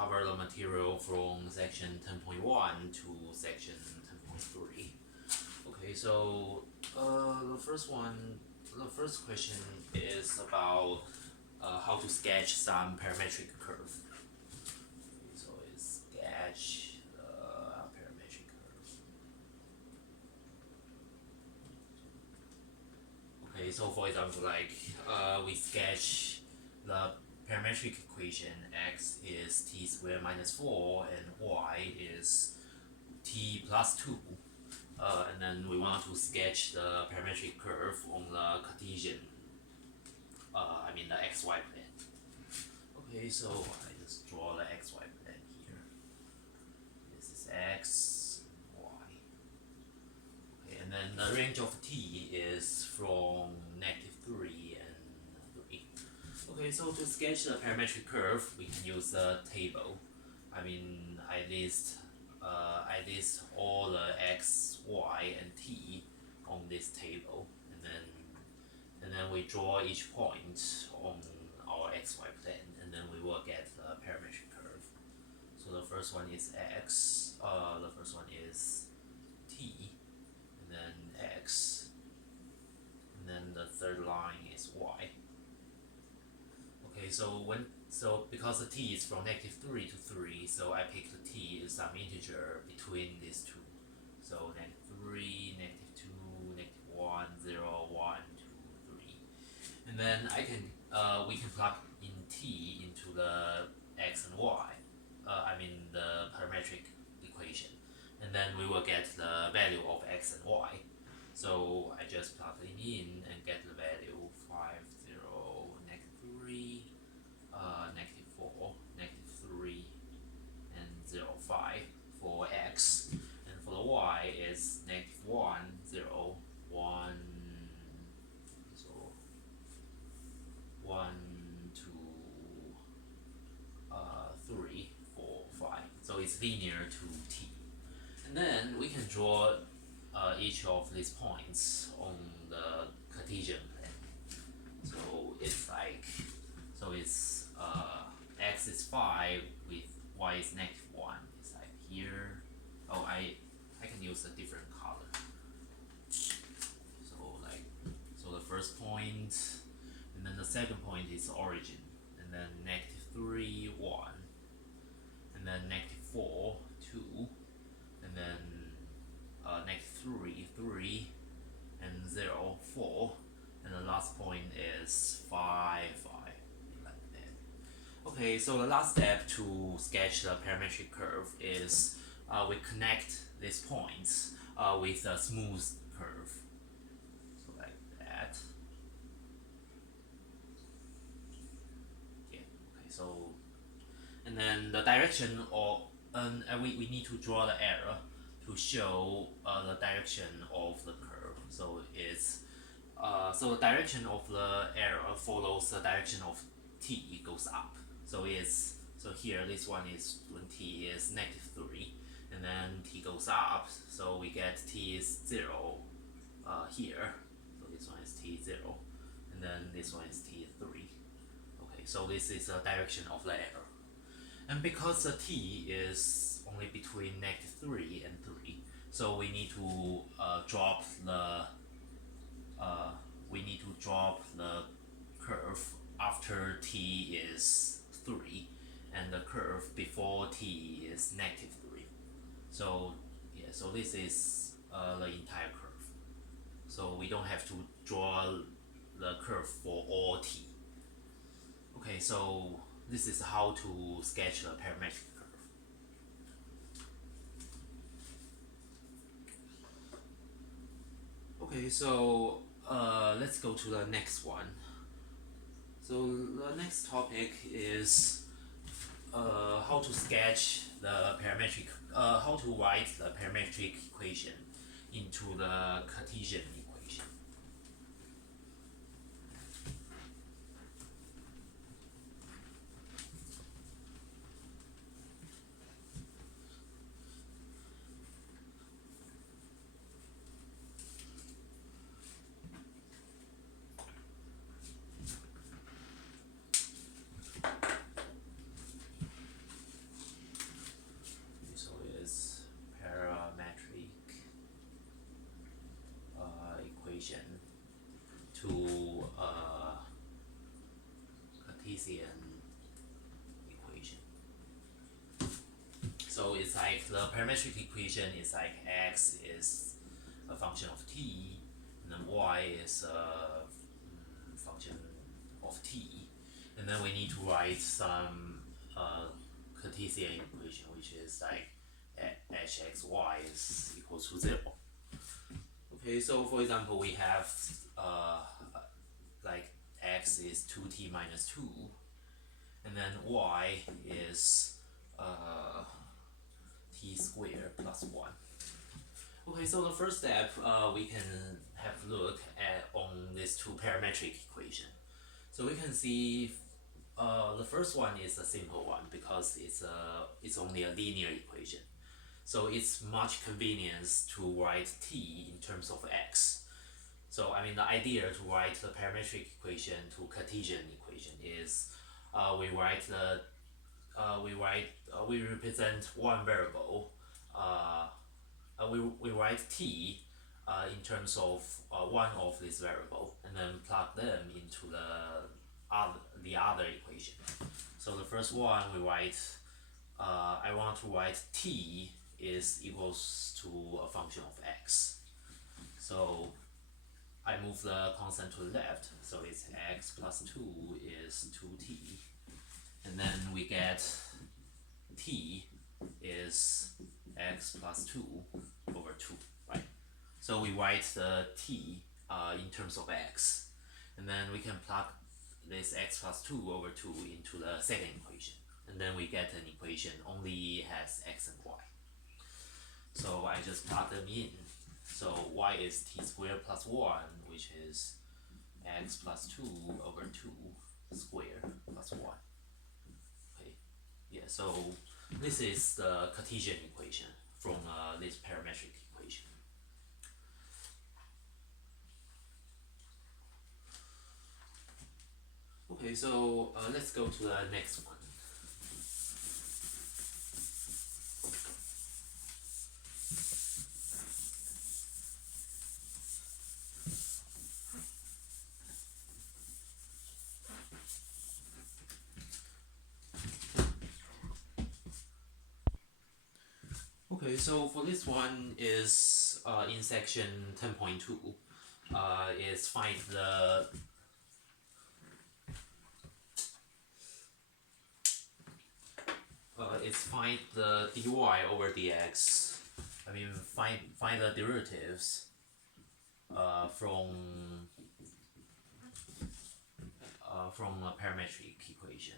cover the material from section 10.1 to section 10.3. Okay, so the first question is about how to sketch some parametric curve. Okay, so it's sketch the parametric curve. Okay, so for example, like we sketch the parametric equation x is t squared minus 4 and y is t plus 2. And then we want to sketch the parametric curve on the Cartesian, the xy plane. Okay, so I just draw the xy plane here. This is x, y. Okay, and then the range of t is from -3 and 3. Okay, so to sketch the parametric curve, we can use the table. I list all the x, y, and t on this table, and then we draw each point on our xy plane, and then we will get the parametric curve. So the first one is x, the first one is t, and then x, and then the third line is y. Okay, so because the t is from -3 to 3, so I pick the t as some integer between these two. So -3, -2, -1, 0, 1, 2, 3. And then we can plug in t into the x and y, the parametric equation. And then we will get the value of x and y. So I just plug it in and get the value 5, 0, -3, -4, -3, and 0, 5 for x, and for the y is -1, 0, 1, so 1, 2, 3, 4, 5. So it's linear to t. And then we can draw each of these points on the Cartesian plane. So it's like, x is 5 with y is -1. It's like here. Oh, I can use a different color. So the first point, and then the second point is origin, and then -3, 1, and then -4, 2, and then -3, 3, and 0, 4, and the last point is 5, 5, like that. Okay, so the last step to sketch the parametric curve is we connect these points with a smooth curve. So like that. Yeah, okay, so, and then the direction of, we need to draw the arrow to show the direction of the curve. So it's so the direction of the arrow follows the direction of t, it goes up. So here this one is when t is -3, and then t goes up, so we get t is 0 here. So this one is t0, and then this one is t3. Okay, so this is the direction of the arrow. And because the t is only between -3 and 3, so we need to drop the curve after t is 3, and the curve before t is -3. So yeah, so this is the entire curve. So we don't have to draw the curve for all t. Okay, so this is how to sketch the parametric curve. Okay, so let's go to the next one. So the next topic is how to sketch the parametric, how to write the parametric equation into the Cartesian equation. Cartesian equation. So it's like the parametric equation is like x is a function of t, and then y is a function of t, and then we need to write some Cartesian equation, which is like hxy is equal to 0. Okay, so for example, we have like x is 2t minus 2, and then y is t squared plus 1. Okay, so the first step, we can have a look at on these two parametric equation. So we can see the first one is a simple one because it's only a linear equation. So it's much convenience to write t in terms of x. So I mean the idea to write the parametric equation to Cartesian equation is we represent one variable. We write t in terms of one of this variable, and then plug them into the other equation. So the first one we write, I want to write t is equals to a function of x. So I move the constant to the left, so it's x plus 2 is 2t, and then we get t is x plus 2 over 2, right? So we write the t in terms of x, and then we can plug this x plus 2 over 2 into the second equation, and then we get an equation only has x and y. So I just plug them in. So y is t squared plus 1, which is x plus 2 over 2 squared plus 1. Okay, yeah, so this is the Cartesian equation from this parametric equation. Okay, so let's go to the next one. Okay, so for this one is in section 10.2, is find the find the dy over dx. I mean find the derivatives from a parametric equation.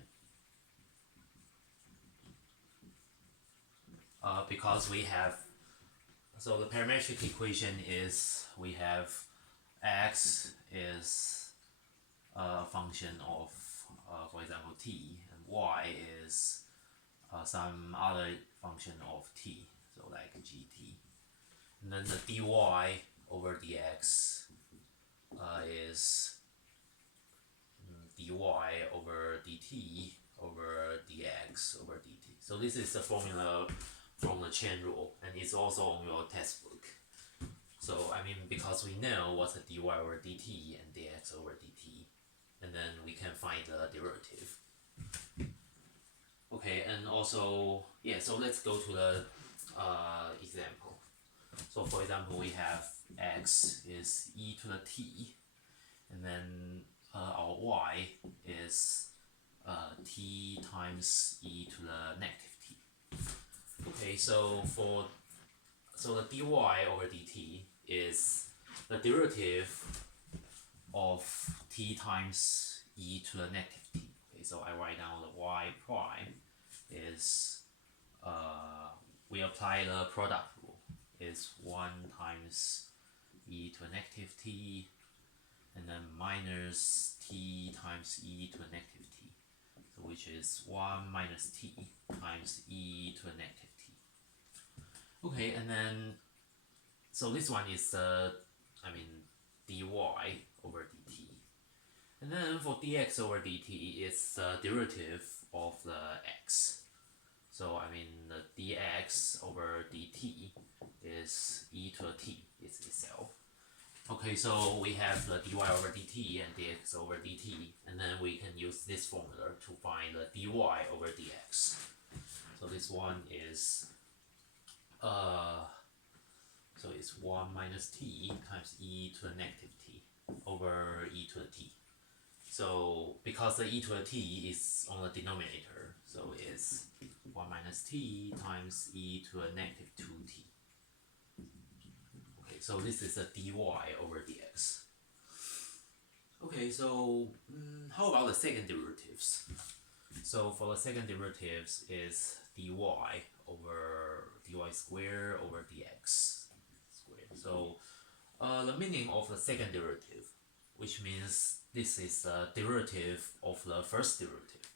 Because we have, so the parametric equation is we have x is a function of, for example, t, and y is some other function of t, so like gt. And then the dy over dx is dy over dt over dx over dt. So this is the formula from the chain rule, and it's also on your textbook. So I mean, because we know what's the dy over dt and dx over dt, and then we can find the derivative. Okay, and also, yeah, so let's go to the example. So for example, we have x is e to the t, and then our y is t times e to the negative t. Okay, so the dy over dt is the derivative of t times e to the negative t. Okay, so I write down the y prime is, we apply the product rule, is 1 times e to the negative t, and then minus t times e to the negative t, so which is 1 minus t times e to the negative t. Okay, and then, so this one is dy over dt. And then for dx over dt, it's the derivative of the x. So I mean the dx over dt is e to the t, it's itself. Okay, so we have the dy over dt and dx over dt, and then we can use this formula to find the dy over dx. So this one is so it's 1 minus t times e to the negative t over e to the t. So because the e to the t is on the denominator, so it's 1 minus t times e to the negative 2t. Okay, so this is a dy over dx. Okay, so how about the second derivatives? So for the second derivatives is dy over dy squared over dx squared. So the meaning of the second derivative, which means this is the derivative of the first derivative.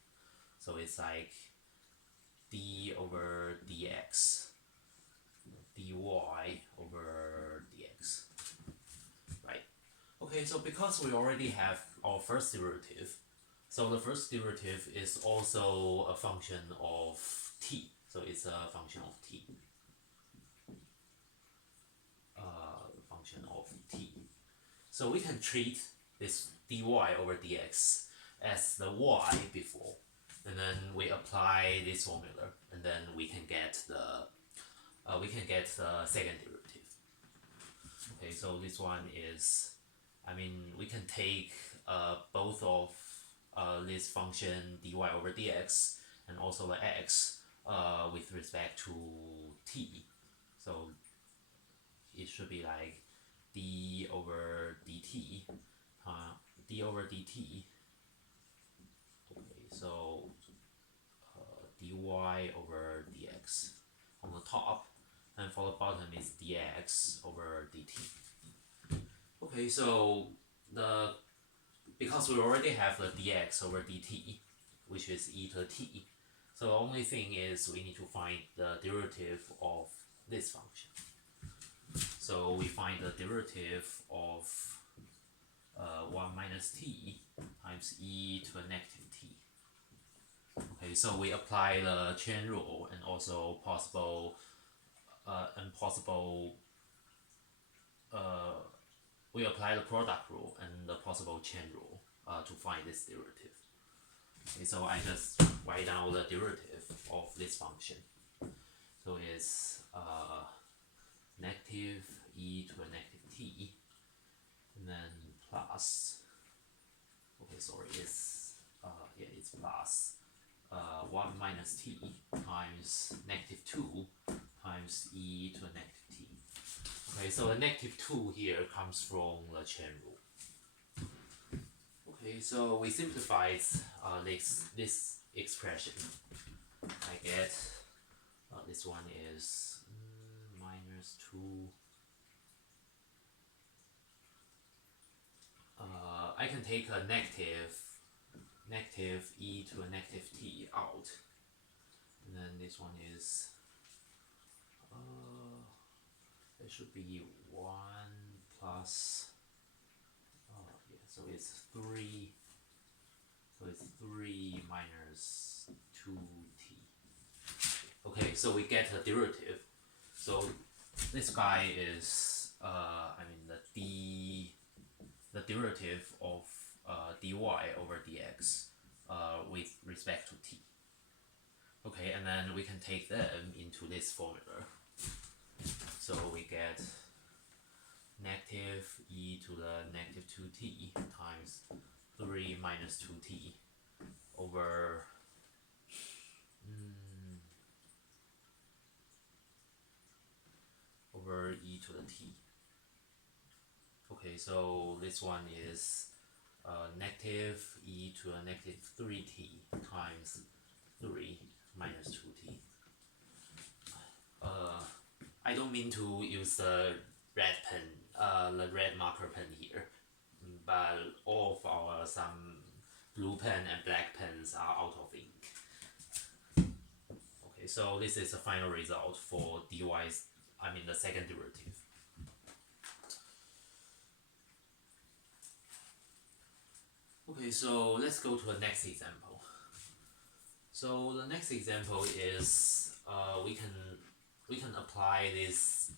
So it's like d over dx, dy over dx, right? Okay, so because we already have our first derivative, so the first derivative is also a function of t. So it's a function of t. Function of t. So we can treat this dy over dx as the y before, and then we apply this formula, and then we can get the second derivative. Okay, so this one is, we can take both of this function dy over dx and also the x with respect to t. So it should be like d over dt, d over dt. Okay, so dy over dx on the top, and for the bottom is dx over dt. Okay, so because we already have the dx over dt, which is e to the t, so the only thing is we need to find the derivative of this function. So we find the derivative of 1 minus t times e to the negative t. Okay, so we apply the chain rule and also we apply the product rule and the possible chain rule to find this derivative. Okay, so I just write down the derivative of this function. So it's negative e to the negative t, and then plus, it's plus 1 minus t times negative 2 times e to the negative t. Okay, so the negative 2 here comes from the chain rule. Okay, so we simplify this expression. I get this one is minus 2. I can take a negative e to a negative t out, and then this one is it should be 1 plus so it's 3, so it's 3 minus 2t. Okay, so we get a derivative. So this guy is the derivative of dy over dx with respect to t. Okay, and then we can take them into this formula. So we get negative e to the negative 2t times 3 minus 2t over e to the t. Okay, so this one is negative e to a negative 3t times 3 minus 2t. I don't mean to use the red pen, the red marker pen here, but all of our some blue pen and black pens are out of ink. Okay, so this is the final result for dy's, the second derivative. Okay, so let's go to the next example. So the next example is we can apply this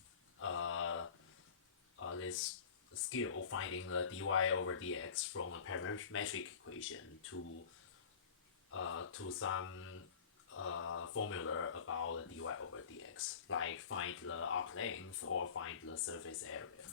skill finding the dy over dx from a parametric equation to some formula about the dy over dx, like find the arc length or find the surface area.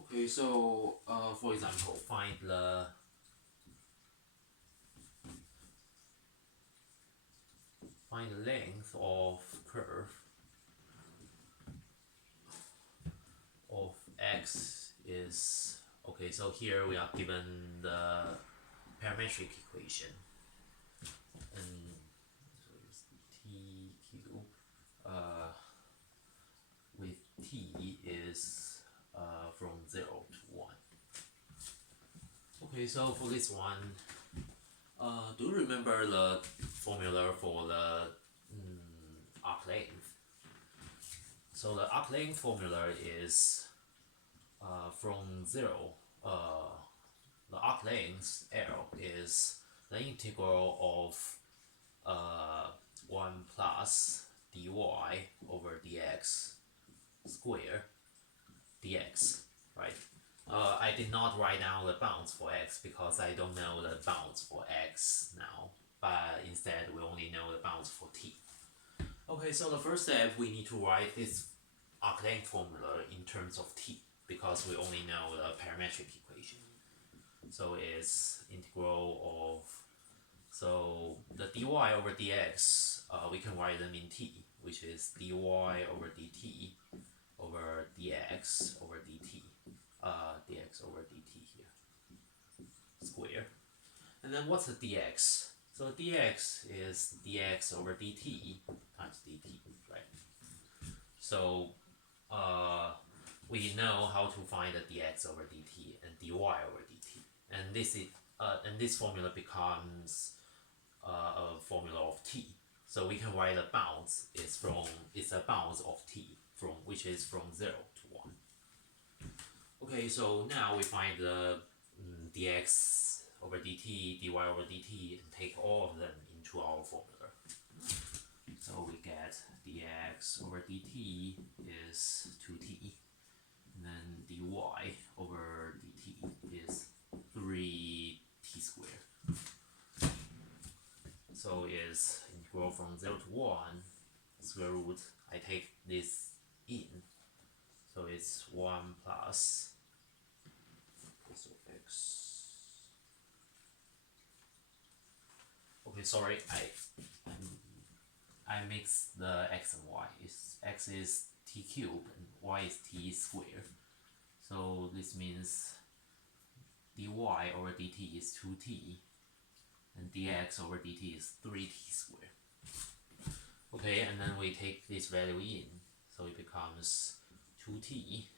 Okay, so for example, find the length of curve of x is, okay, so here we are given the parametric equation, and so it's t cube with t is from 0 to 1. Okay, so for this one, do you remember the formula for the arc length? So the arc length formula is from 0, the arc length L is the integral of 1 plus dy over dx square dx, right? I did not write down the bounds for x because I don't know the bounds for x now, but instead we only know the bounds for t. Okay, so the first step, we need to write this arc length formula in terms of t because we only know the parametric equation. So it's integral of, so the dy over dx, we can write them in t, which is dy over dt over dx over dt, dx over dt here, square. And then what's the dx? So dx is dx over dt times dt, right? So we know how to find the dx over dt and dy over dt, and this formula becomes a formula of t. So we can write the bounds is a bounds of t from which is from 0 to 1. Okay, so now we find the dx over dt, dy over dt, and take all of them into our formula. So we get dx over dt is 2t, and then dy over dt is 3t squared. So is integral from 0 to 1 square root, I take this in, so it's 1 plus x. Okay, sorry, I mix the x and y. X is t cubed and y is t squared. So this means dy over dt is 2t and dx over dt is 3t squared. Okay, and then we take this value in, so it becomes 2t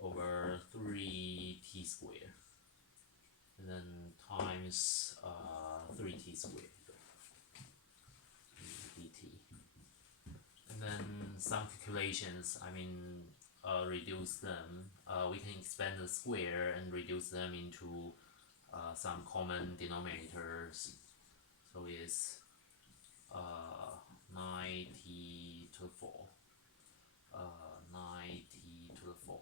over 3t squared, and then times 3t squared dt. And then some calculations, reduce them. We can expand the square and reduce them into some common denominators. So it's 9t to the 4, 9t to the 4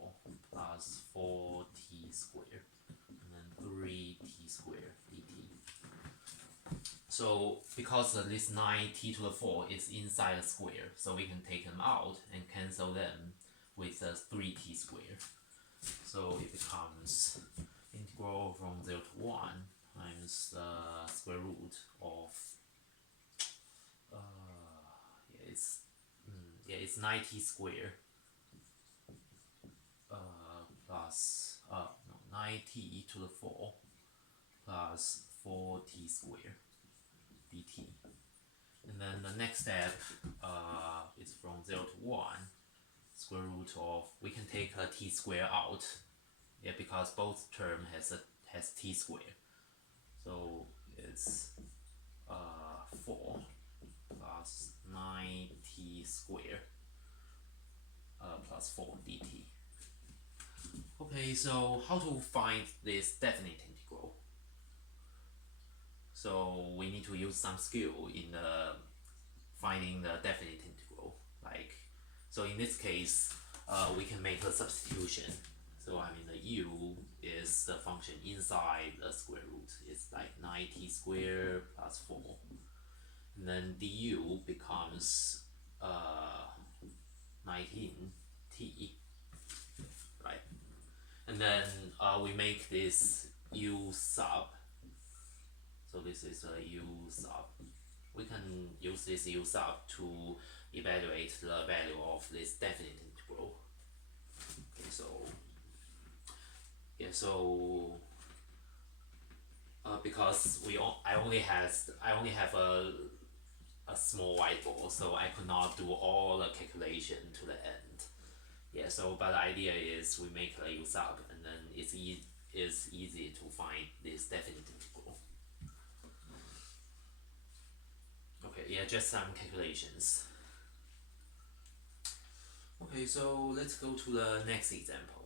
plus 4t squared, and then 3t squared dt. So because this 9t to the 4 is inside the square, so we can take them out and cancel them with the 3t squared. So it becomes integral from 0 to 1 times the square root of it's 9t squared plus 9t to the 4 plus 4t squared dt. And then the next step is from 0 to 1 square root of, we can take a t square out, because both term has t square. So it's 4 plus 9t squared plus 4 dt. Okay, so how to find this definite integral? So we need to use some skill in finding the definite integral. Like, so in this case, we can make a substitution. So I mean the u is the function inside the square root. It's like 9t squared plus 4. And then du becomes 19t, right? And then we make this u sub. So this is a u sub. We can use this u sub to evaluate the value of this definite integral. Okay, so yeah, so because I only have a small whiteboard, so I could not do all the calculation to the end. Yeah, so but the idea is we make a u sub, and then it's easy to find this definite integral. Okay, yeah, just some calculations. Okay, so let's go to the next example.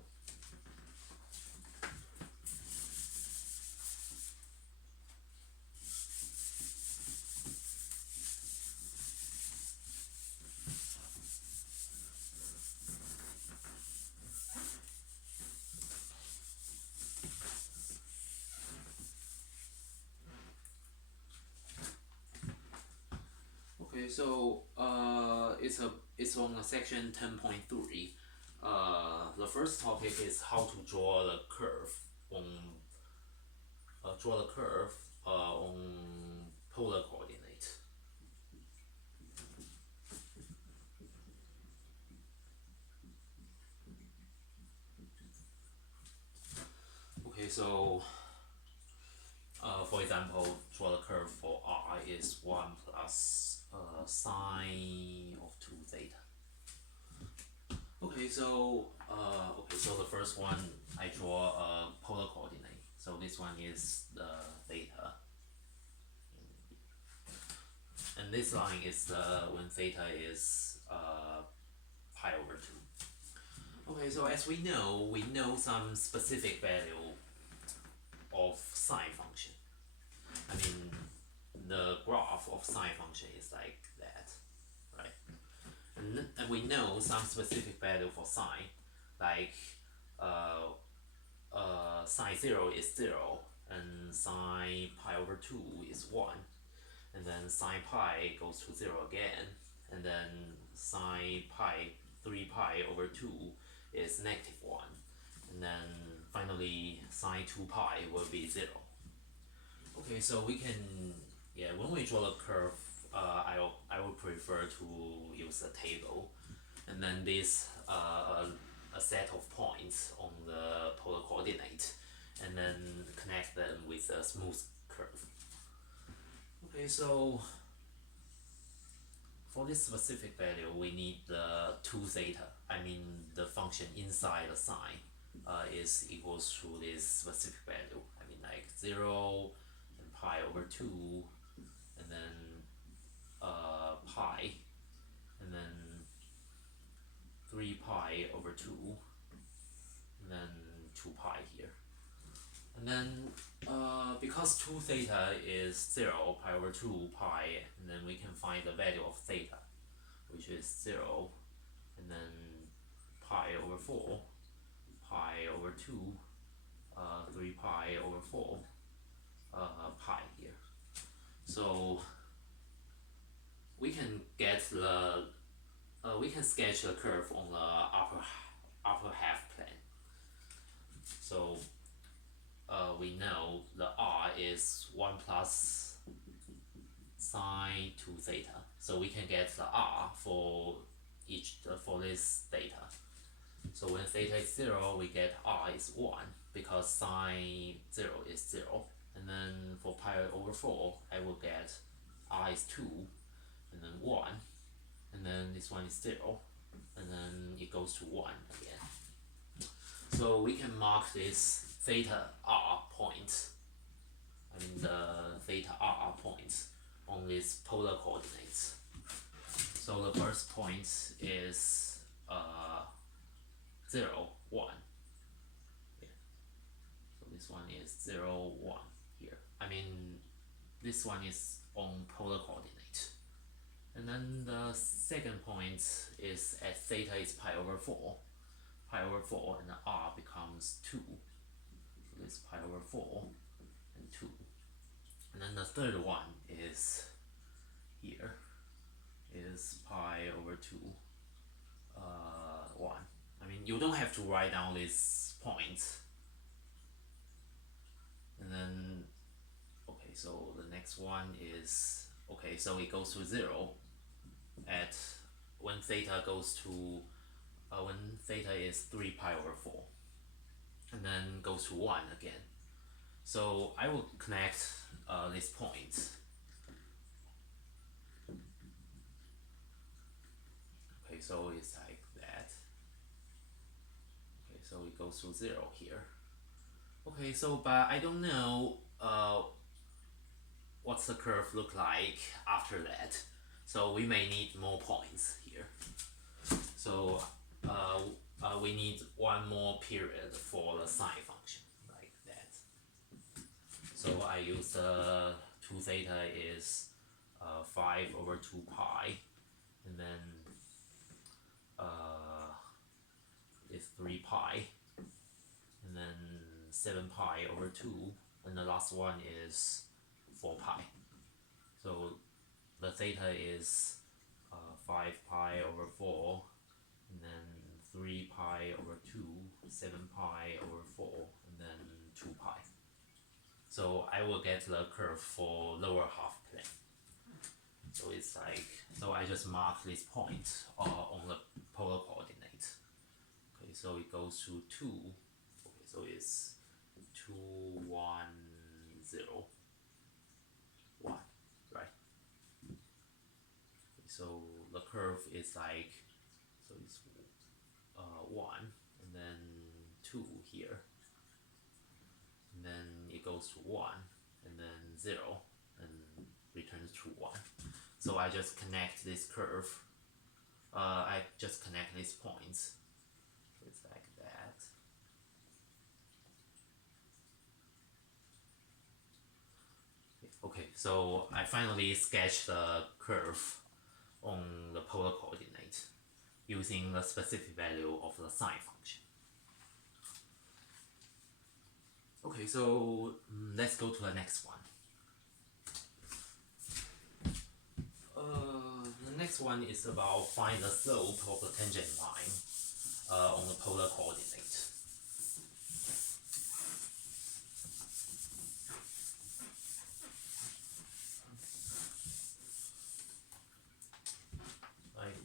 Okay, so it's on section 10.3. The first topic is how to draw the curve on polar coordinate. Okay, so for example, draw the curve for r is 1 plus sine of 2 theta. Okay, so the first one I draw a polar coordinate. So this one is the theta, and this line is when theta is pi over 2. Okay, so as we know some specific value of sine function. I mean, the graph of sine function is like that, right? And we know some specific value for sine, like sine 0 is 0, and sine pi over 2 is 1, and then sine pi goes to 0 again, and then sine pi 3 pi over 2 is negative 1, and then finally sine 2 pi will be 0. Okay, so we can, yeah, when we draw the curve, I would prefer to use a table, and then this a set of points on the polar coordinate, and then connect them with a smooth curve. Okay, so for this specific value, we need the 2 theta. I mean, the function inside the sine is equals to this specific value. I mean, like 0 and pi over 2, and then pi, and then 3 pi over 2, and then 2 pi here. And then because 2 theta is 0, pi over 2 pi, and then we can find the value of theta, which is 0, and then pi over 4, pi over 2, 3 pi over 4, pi here. So we can get the we can sketch the curve on the upper half plane. So we know the r is 1 plus sine 2 theta. So we can get the r for for this theta. So when theta is 0, we get r is 1 because sine 0 is 0. And then for pi over 4, I will get r is 2, and then 1, and then this one is 0, and then it goes to 1 again. So we can mark this theta r point, I mean the theta r point on this polar coordinates. So the first point is 0, 1. Yeah. So this one is 0, 1 here. I mean, this one is on polar coordinate. And then the second point is at theta is pi over 4. Pi over 4 and r becomes 2. So this pi over 4 and 2. And then the third one is here is pi over 2, 1. I mean, you don't have to write down this point. And then, okay, so the next one is, okay, so it goes to 0 at when theta goes to, when theta is 3 pi over 4. And then goes to 1 again. So I will connect this point. Okay, so it's like that. Okay, so it goes to 0 here. Okay, so but I don't know what's the curve look like after that. So we may need more points here. So we need one more period for the sine function like that. So I use 2 theta is 5 over 2 pi, and then is 3 pi, and then 7 pi over 2, and the last one is 4 pi. So the theta is 5 pi over 4, and then 3 pi over 2, 7 pi over 4, and then 2 pi. So I will get the curve for lower half plane. So it's like, so I just mark this point on the polar coordinate. Okay, so it goes to 2. Okay, so it's 2, 1, 0, 1, right? Okay, so the curve is like, so it's 1, and then 2 here, and then it goes to 1, and then 0, and returns to 1. So I just connect this curve. I just connect these points. So it's like that. Okay, so I finally sketched the curve on the polar coordinate using the specific value of the sine function. Okay, so let's go to the next one. The next one is about find the slope of the tangent line on the polar coordinate. Like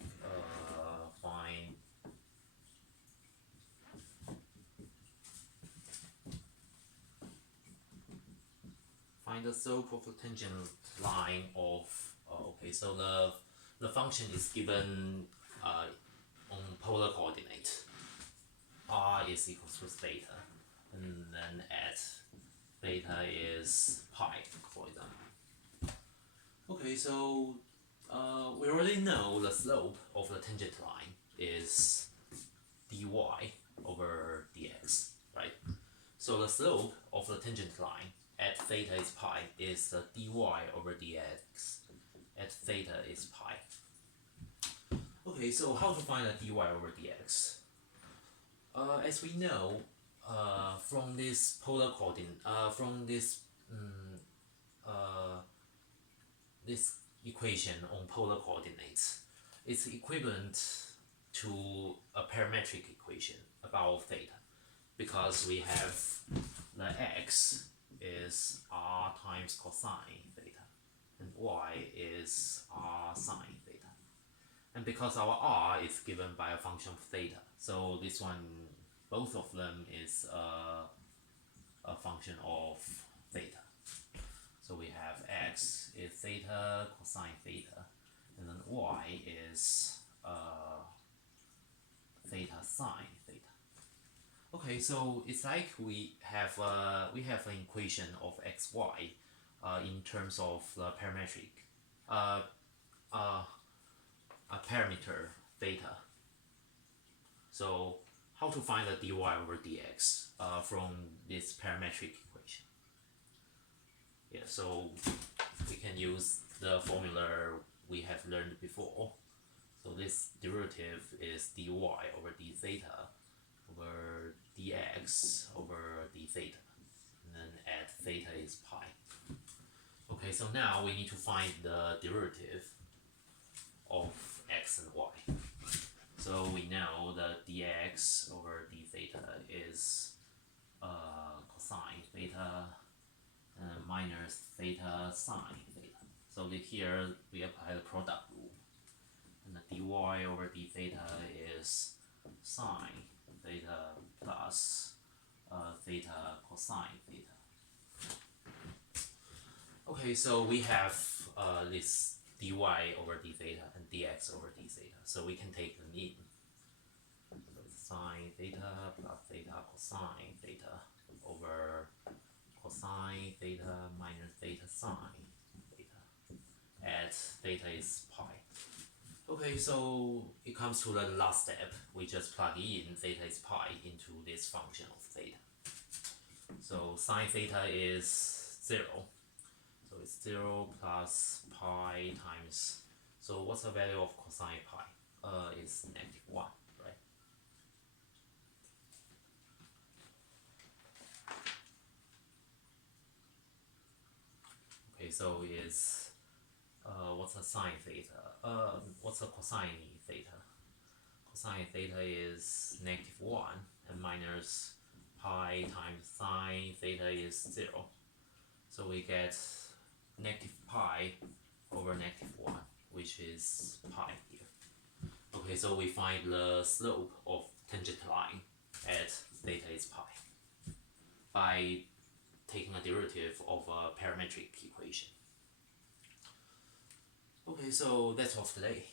find the slope of the tangent line of okay, so the function is given on polar coordinate. R is equals to theta, and then at theta is pi, for example. Okay, so we already know the slope of the tangent line is dy over dx, right? So the slope of the tangent line at theta is pi is the dy over dx at theta is pi. Okay, so how to find the dy over dx? As we know, from this polar coordinate, from this this equation on polar coordinates, it's equivalent to a parametric equation about theta, because we have the x is r times cosine theta, and y is r sine theta. And because our r is given by a function of theta, so this one, both of them is a function of theta. So we have x is theta cosine theta, and then y is theta sine theta. Okay, so it's like we have an equation of xy in terms of the parametric a parameter theta. So how to find the dy over dx from this parametric equation? Yeah, so we can use the formula we have learned before. So this derivative is dy over d theta over dx over d theta, and then at theta is pi. Okay, so now we need to find the derivative of x and y. So we know that dx over d theta is cosine theta minus theta sine theta. So here we apply the product rule, and the dy over d theta is sine theta plus theta cosine theta. Okay, so we have this dy over d theta and dx over d theta, so we can take the mean. So it's sine theta plus theta cosine theta over cosine theta minus theta sine theta at theta is pi. Okay, so it comes to the last step. We just plug in theta is pi into this function of theta. So sine theta is 0. So it's 0 plus pi times, so what's the value of cosine pi? It's -1, right? Okay, so it's what's a sine theta? What's a cosine theta? Cosine theta is -1, and minus pi times sine theta is 0. So we get negative pi over -1, which is pi here. Okay, so we find the slope of tangent line at theta is pi by taking a derivative of a parametric equation. Okay, so that's all for today.